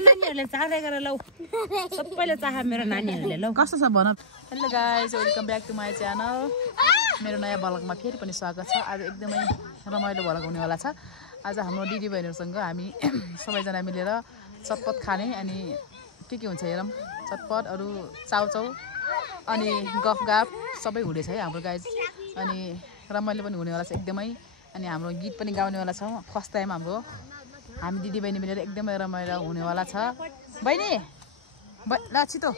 नानीहरूले चाँडै गरेर लौ सबैले चाह मेरो नानीहरूले लौ कस्तो छ भन hello guys welcome back to my channel मेरो नयाँ भ्लगमा फेरि पनि स्वागत छ आज एकदमै रमाइलो भ्लग हुनेवाला छ आज हाम्रो दिदी बहिनीहरूसँग हामी सबैजना मिलेर चटपट खाने अनि के हुन्छ हेरौँ चटपट अरू चाउचाउ अनि गफगाफ सबै हुँदैछ है हाम्रो गाइज अनि रमाइलो पनि हुनेवाला छ एकदमै अनि हाम्रो गीत पनि गाउनेवाला छ फर्स्ट टाइम हाम्रो हामी दिदी बहिनी मिलेर एकदमै रमाइलो हुनेवाला छ बहिनी ल छिटो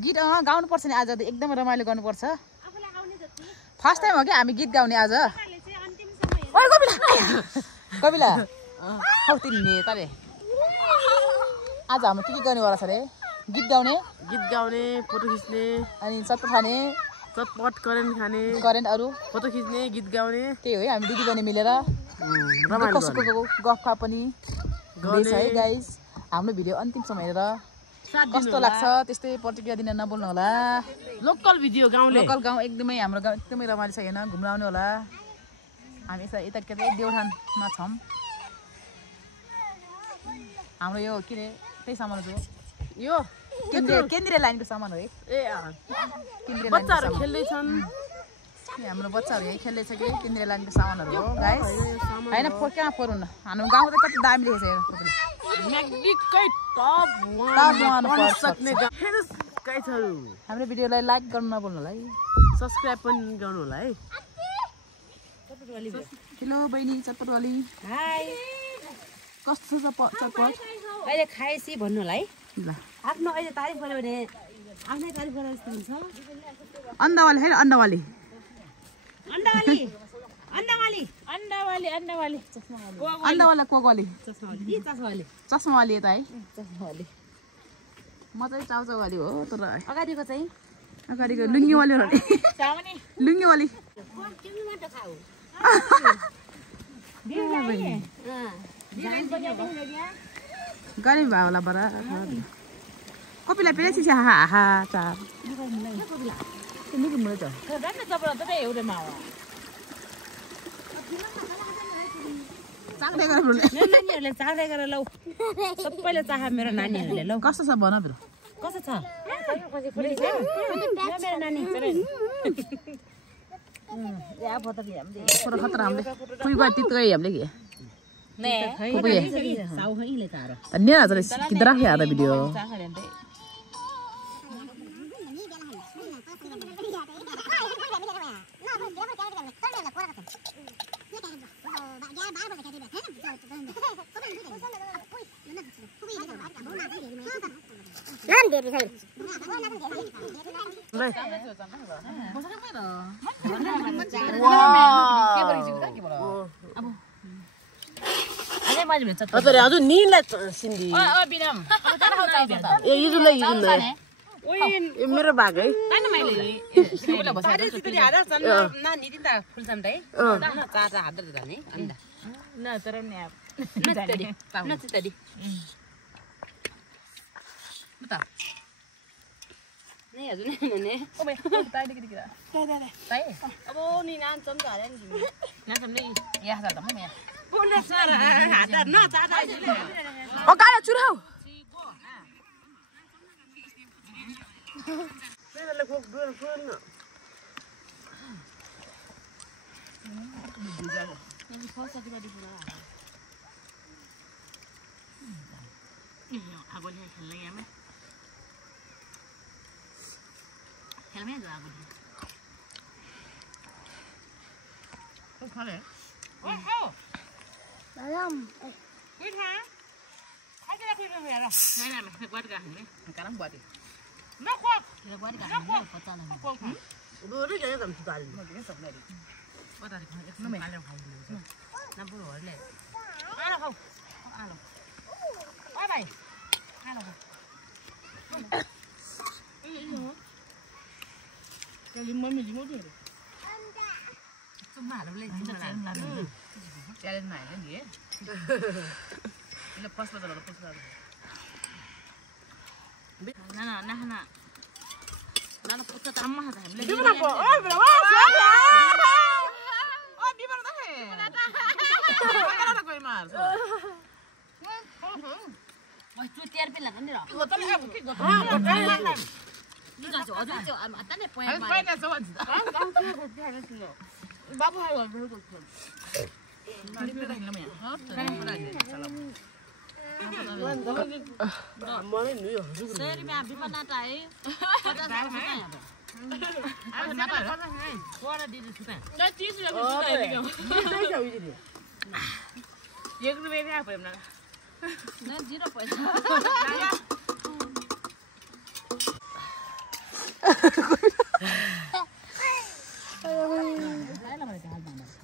गीत गाउनुपर्छ नि आज एकदमै रमाइलो गर्नुपर्छ फर्स्ट टाइम हो कि हामी गीत गाउने आज कपिला हौ तिमी ताले आज हाम्रो के गर्नेवाला छ रे गीत गाउने फोटो खिच्ने अनि चटपट खाने चटपट करेन्ट अरू फोटो खिच्ने गीत गाउने त्यही हो हामी दिदी बहिनी मिलेर कसको गफका पनि गर्दैछ है गाइज हाम्रो भिडियो अन्तिमसम्म हेरेर कस्तो लाग्छ त्यस्तै प्रतिक्रिया दिन नबोल्नु होला लोकल भिडियो लोकल गाउँ एकदमै हाम्रो गाउँ एकदमै रमाइलो छ हेर्न घुम्न आउने होला हामी यता के अरे देउठानमा छौँ हाम्रो यो के अरे त्यही सामान हो यो केन्द्रीय लाइनको सामान हो है बच्चाहरू खेल्दैछन् हाम्रो बच्चाहरू यही खेल्दैछ कि केन्द्रीय लाइनको सामानहरू हो गाइस होइन कहाँ फोरुन्न हाम्रो गाउँ त कति दामी लेखेछ हाम्रो भिडियोलाई लाइक गर्नु नबोल्नु होला है सब्सक्राइब पनि गर्नु होला है हेलो बहिनी चटपटवाली हाई कस्तो छ चटपट अहिले खाएपछि भन्नु होला है ल आफ्नो अहिले तारिफ गर्यो भने आफ्नै तारिफ गरेर जस्तो हुन्छ अन्डावाली है अन्डावाली अन्डावाला कोकवाली चस्मावाली यता है म चाहिँ चाउचाउवाली हो तर अगाडिको चाहिँ अगाडिको लुङ्गीवाली हो लुङ्गीवाली गरे भयो होला बडा कपिला पेले छिछि हा चार निकै मलाई त नानीहरूले चाँडै गरेर लौ सबैले चाह मेरो नानीहरूले लौ कस्तो छ भन फेरि कस्तो छ मेरो नानी फोटो खतरा हामीले कोही बार तित गए हामीले के नहीं आ रहा किधर आ रहा वीडियो ಅದು ನೀಲ ಸಿಂಧಿ मेरो भाग है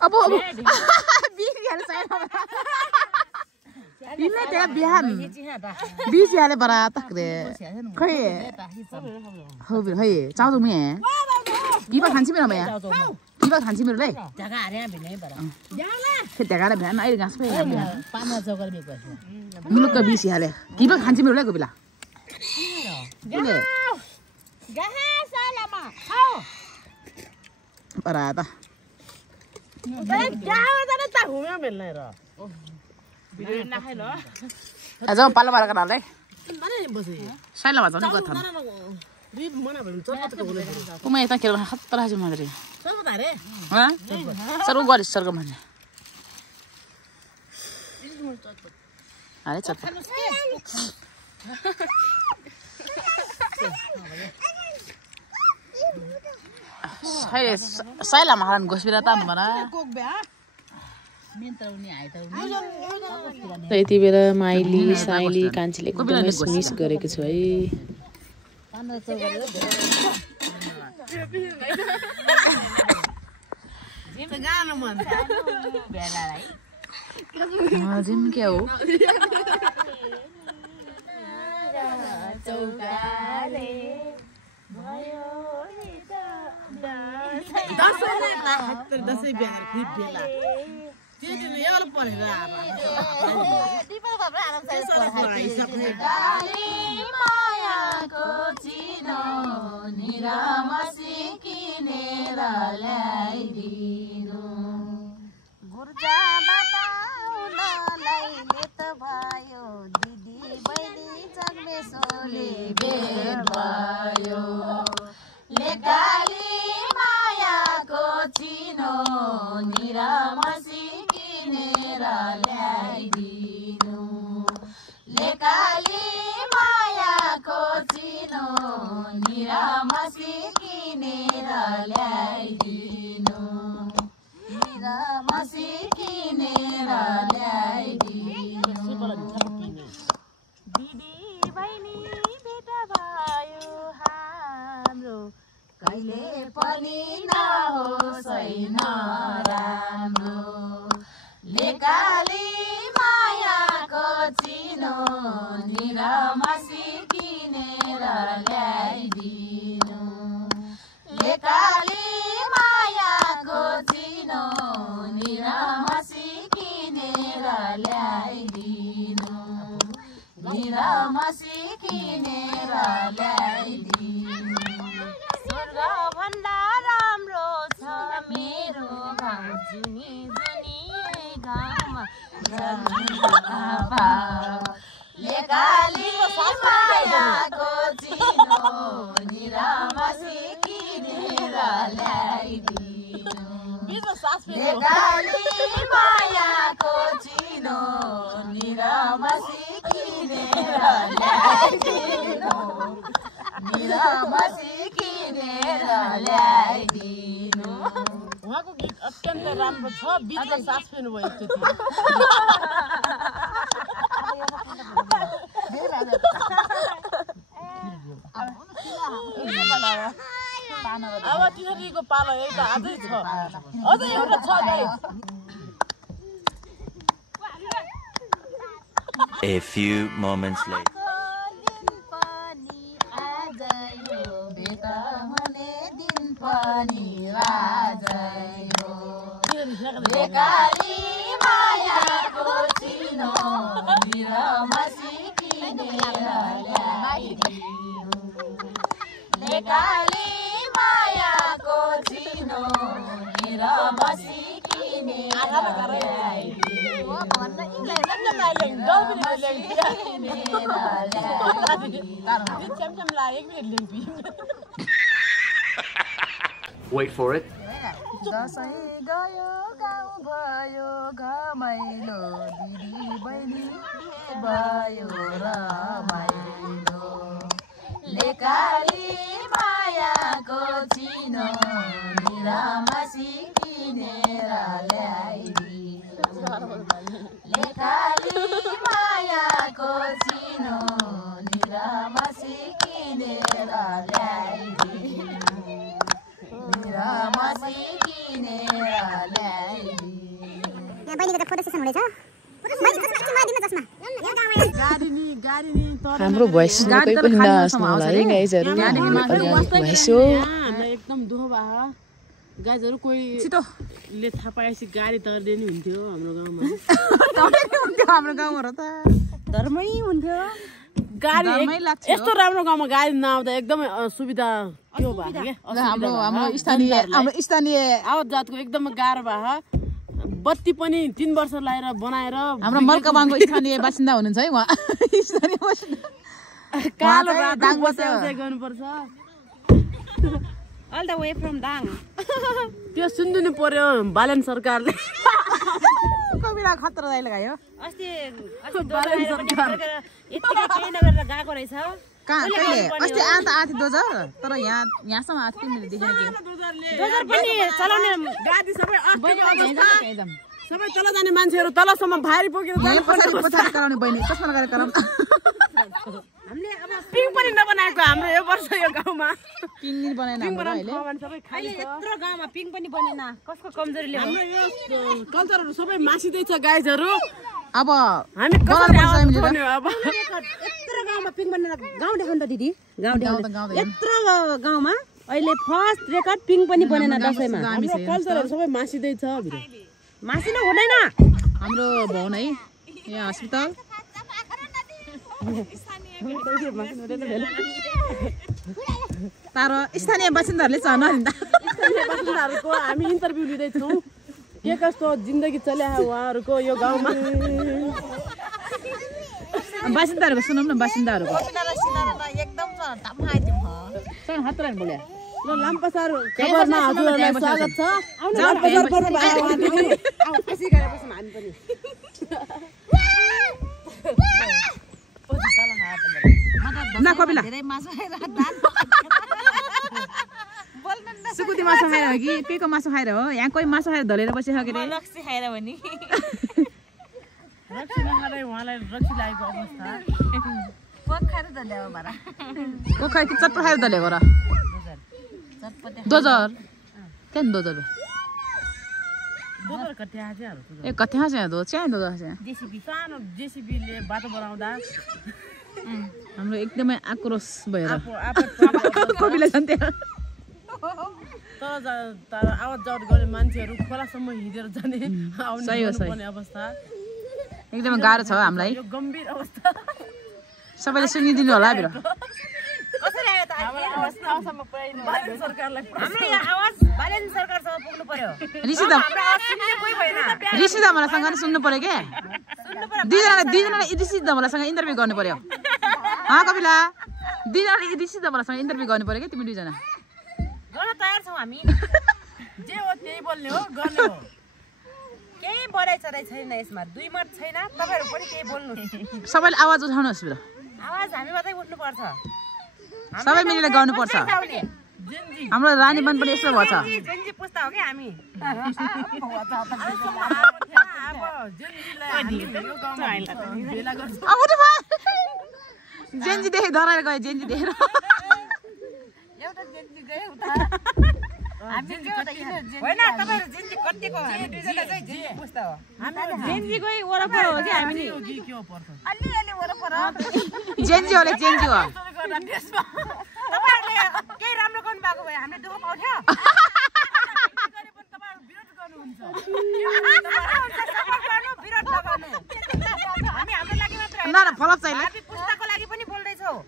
अब बिहान बिहाले बरा तक्रे खै हो है चाउदो मे बिबा खान्छी मेरो मे बिबा खान्छी मेरो लै जगा आरे बिनै बरा के जगा रे भ्यान आइरे गाँस पे पाना जगर बेको मुलुक बिसी हाले बिबा खान्छी मेरो लै गोबिला गहा सालामा खाओ बरा त आज पालो पालो कराले साइला भन्छ नि कथा कुमै यता खेल खतरा छ मादरी ह सर गरि सरको भन्ने अरे चप्पा साइला महारान गोसबिरा त हमरा यति बेला माइली साइली कान्छीले एकदमै मिस गरेको छु है जिम क्या हो दसैँ बिहार फिट बेला त्यो दिन एउटा परेर मायाको चिनो निरामसी किनेर ल्याइदिनु गुर्जा बताउनलाई लेत भयो दिदी बहिनी जन्मेसोले भेट भयो लेकाली मायाको चिनो निरामसी किनेर ल्याइदिनु लेकाली मायाको चिनो निरामसी किनेर ल्याइदिनु निरामसी किनेर ल्याइदिनु दिदी बहिनी भेट भयो हाम्रो कहिले पनि नहोस् नराम्रो लेकाली मायाको चिनो निरामसी किनेर ल्याइदिनु लेकाली मायाको चिनो निरामसी किनेर ल्याइदिनु निरामसी किनेर ल्याइदिनु स्वर्ग भन्दा राम्रो छ मेरो गाउँ जुनी जुनी गाउँमा लेकाली मायाको चिनो निरामसी किनेर ल्याइदिनु लेकाली मायाको चिनो निरामसी किनेर ल्याइदिनु निरामसी किनेर ल्याइदिनु उहाँको गीत अत्यन्त राम्रो छ बिचमा सास फेर्नु भयो एकचोटि अब तिनीहरूको पालो एउटा अझै छ अझै एउटा छ guys A few moments later. लेकाली मायाको चिनो निरामसी किनेर ल्याइदिनु लेकाली Wait for it. दसैँ गयो गाउँ भयो घमाइलो दिदी बहिनी भयो रमाइलो लेकाली मायाको चिनो निरामासी किनेर ल्याइदिनु लेकाली मायाको चिनो निरामासी किनेर ल्याइदिनु हाम्रो भोइस कोही पनि नआस्नु होला है गाइजहरू भोइस हो एकदम दुःख भयो गाइजहरू कोहीले थाहा पाएपछि गाडी तर्दिए नि हुन्थ्यो हाम्रो गाउँमा हाम्रो गाउँमा र त धर्मै हुन्थ्यो गाडी यस्तो राम्रो गाउँमा गाडी नआउँदा एकदमै असुविधा के भयो के हाम्रो स्थानीय आवत जातको एकदमै गाह्रो भयो बत्ती पनि 3 वर्ष लाएर बनाएर हाम्रो मर्काबाङको स्थानीय बासिन्दा हुनुहुन्छ है उहाँ स्थानीय बासिन्दा कालो डाङ बसाउँदै गर्नुपर्छ All the way from Dang. त्यो सुन्दिनु पर्यो बालेन सरकारले कविला खतरा दाइ लगायो अस्ति बालेन सरकार यति केही नगरेर गएको रहेछ कहाँ कहिले अस्ति आथि दोजर तर यहाँसम्म आथि मैले देखेन के दोजर पनि चलाउने गाडी सबै सबै तल जाने मान्छेहरू तलसम्म भारी पुगेर पछाडि कराउने बहिनी कसमा लगाएर कराउँ हामीले अब पिङ पनि नबनाएको हाम्रो यो वर्ष यो गाउँमा पिङ नि बनाएन हाम्रो अहिले सबै खाली यत्रो गाउँमा पिङ पनि बनेन कसको कमजोरीले हाम्रो यो कल्चरहरू सबै मासिदैछ गाइजहरू अब हामी कसरी अब यत्रो गाउँमा पिङ बनेन गाउँ देखाउनु त दिदी गाउँ देखाउनु यत्रो गाउँमा अहिले फर्स्ट रेकर्ड पिङ पनि बनेन दशैंमा हाम्रो कल्चरहरू सबै मासिदैछ मासिनु हुँदैन हाम्रो भवन है यहाँ अस्पताल तर स्थानीय बासिन्दाहरूले छ नलिँदा स्थानीय बासिन्दाहरूको हामी इन्टरभ्यु लिँदैछौँ के कस्तो जिन्दगी चल्या उहाँहरूको यो गाउँमा बासिन्दाहरूको सुनौँ न बासिन्दाहरूको हातलाई बोल्या ल लाम्पासार खबरमा हजुरहरूलाई स्वागत छ लाम्पासार पर्नु भयो उहाँले खुसी गरेपछि हामी पनि न कपिला सुकुती मासु खाएर हो कि केको मासु खाएर हो यहाँ कोही मासु खाएर धलेर बसेको के रे रक्सी खाएर हो नि रक्सी नखाँदै उहाँलाई रक्सी लागेको अवस्था कोक खाएर धलेको भरा को खाएर कि चट्टो खाएर धलेको र दोजर क्या दोजर दोजर कट्या चाहिँ ए कहाँ छ दो चाहिँ दोजर छ जेसीबी सानो जेसीबीले बाटो बनाउँदा हाम्रो एकदमै आक्रोश भएर कपिला छन् त्यहाँ तर आवत जावत गर्ने मान्छेहरू खोलासम्म हिँडेर जाने आउने अवस्था एकदमै गाह्रो छ हामीलाई यो गम्भीर अवस्था सबैले सुनिदिनु होला बिरो कसरी आयो त गाउँसम्म पुर्याइनु सरकारलाई हाम्रो यहाँ आवाज बालेन सरकारसँग पुग्नु पर्यो ऋषिदा कोही भएन ऋषिदा मलासँग नि सुन्नु पर्यो के दुईजनालाई ऋषिदा मलासँग इन्टरभ्यु गर्नु पर्यो कपिला दुईजनाले ऋषिदा मलासँग इन्टरभ्यु गर्नु पर्यो के तिमी दुईजना गर्न तयार छौँ हामी जे हो त्यही बोल्ने हो गर्ने हो केही बढाइ चढाइ छैन यसमा दुई मत छैन तपाईँहरू पनि केही बोल्नु सबैले आवाज उठाउनुहोस् बिरो आवाज हामी मात्रै उठ्नुपर्छ सबै मिलेर गर्नुपर्छ हाम्रो रानीवन पनि यस्तो भएछ जेन्जी पुस्ता हो कि हामी जेन्जी देखे धराएर गयो जेन्जी देखेर एउटा जेन्जी गयो उता हामी होइन तपाईँहरू जेन्जी कतिको हामी दुईजना चाहिँ जेन्जी पुस्ता हो जेन्जी गई वरपर हो कि हामी अलिअलि वरपर जेन्जी होले जेन्जी हो तपाईँहरूले केही राम्रो गर्नु भएको भए हामीले दुःख पाउँथ्यो विरोध नगर्नु हामी हाम्रो लागि मात्र न फलप चाहिन्छ हामी पुस्ताको लागि पनि बोल्दैछौँ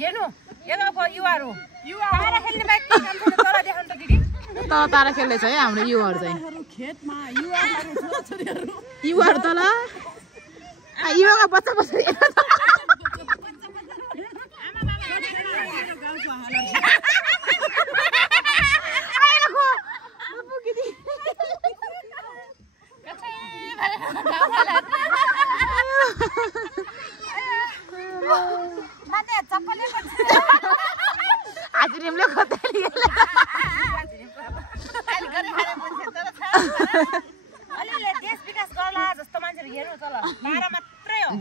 हेर्नु युवाहरू युवा खेल्ने बाहेक के काम छैन तल देखाउनु त दिदी तल तारा खेल्दैछ है हाम्रो युवाहरू चाहिँ खेतमा युवाहरू छोराछोरीहरू युवाहरू तल युवाको बच्चा बच्चा आजले खोताली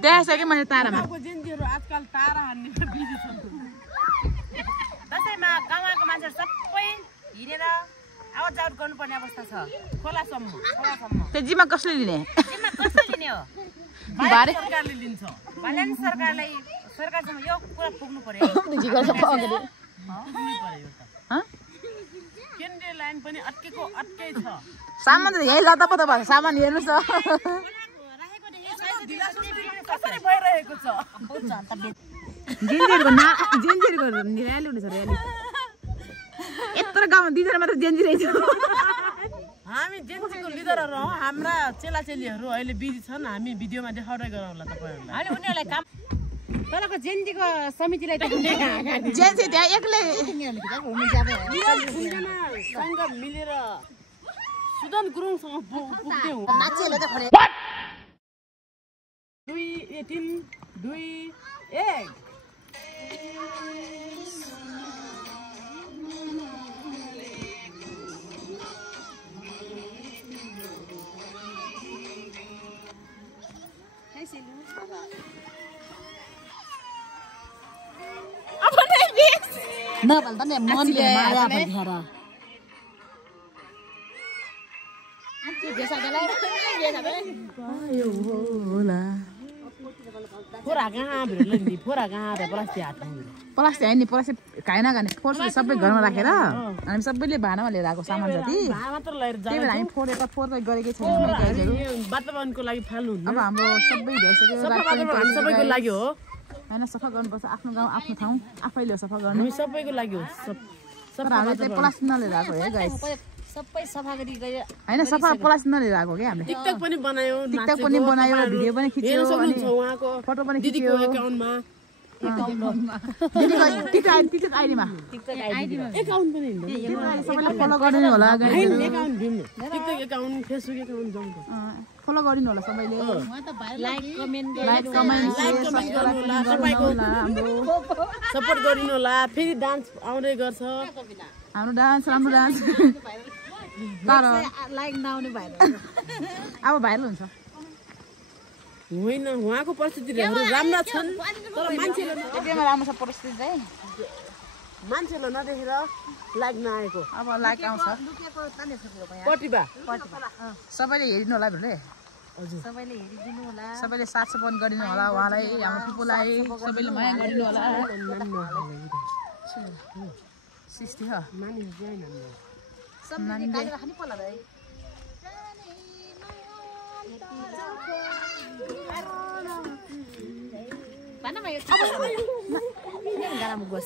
देखाइसक्यो मैले तारामा जेन्जीहरू आजकल तारा हान्नेमा बिजी छन् दसैँमा गाउँको मान्छेहरू सबै हिँडेर आवाज जावत गर्नुपर्ने अवस्था छ खोलासम्म त्यो जिम्मा कसले लिने जिम्मा कसले लिने हो बारे सरकारले लिन्छ भले नि सरकारसँग यो कुरा पुग्नु पर्यो केन्द्रीय लाइन पनि अट्कै छ सामान त यही लतापता भएको सामान हेर्नुहोस् न कसरी भइरहेको छ जेन्जीहरूको र्याली हुनेछ र्याली यत्रो गाउँमा दुईजना मात्र जेन्जी रहेछ हामी जेन्जीको लिडरहरू हौ हाम्रा चेलाचेलीहरू अहिले बिजी छन् हामी भिडियोमा देखाउँदै गरौँला तपाईँहरूलाई अहिले उनीहरूलाई काम तलको जेन्जीको समितिलाई त जेन्जी त्यहाँ एक्लै सँग मिलेर सुदन गुरुङसँग पुग्दै हौ 2 18 2 1 नभल त मनले माया भएर फोरा कहाँ भिडले नि फोरा कहाँ रे प्लास्टिक हात प्लास्टिक होइन नि प्लास्टिक खाएन खाने फोर्स सबै घरमा राखेर हामी सबैले भाँडामा लिएर आएको सामान जति मात्र लिएर त्यही भएर हामी फोर्दै गरेकै छैनौँ गाइजहरू वातावरणको लागि फाल्नु अब हाम्रो सबै भइसक्यो हामी सबैको लागि हो होइन सफा गर्नुपर्छ आफ्नो गाउँ आफ्नो ठाउँ आफैले सफा गर्नु हामी सबैको लागि हो तर हामीले चाहिँ प्लास्टिक नलिएर आएको है गाइस सबै सफा गरी गयो होइन सफा प्लास्टिक नलिएर आएको क्या हामीले टिकटक पनि बनायो भिडियो पनि खिच्यो अनि फोटो पनि खिच्यो एकाउन्टमा टिकटक आइडीमा एकाउन्ट पनि सबैले फलो गरिदिनु होला गाइजहरू एकाउन्ट दिउँ न टिकटक एकाउन्ट फेसबुक एकाउन्ट जाउँ त फलो गरिदिनु होला सबैले लाइक कमेन्ट सब्स्क्राइब गरिदिनु होला हाम्रो सपोर्ट गरिदिनु होला फेरि डान्स आउँदै गर्छ हाम्रो डान्स राम्रो डान्स तर लाइक नआउने भएर अब भाइरल हुन्छ होइन उहाँको परिस्थितिहरू राम्रा छन् तर एकदमै राम्रो छ परिस्थिति चाहिँ मान्छेलाई नदेखेर लाइक नआएको अब लाइक आउँछ प्रतिभा सबैले हेरिदिनु होला भने सबैले हेरिदिनु होला सबैले साथ सपोर्ट गरिदिनु होला उहाँलाई हाम्रो पिपुललाई सबैले माया गरिदिनु होला सिस्टी हो Mana mai? Apa? Ini enggak lama bos.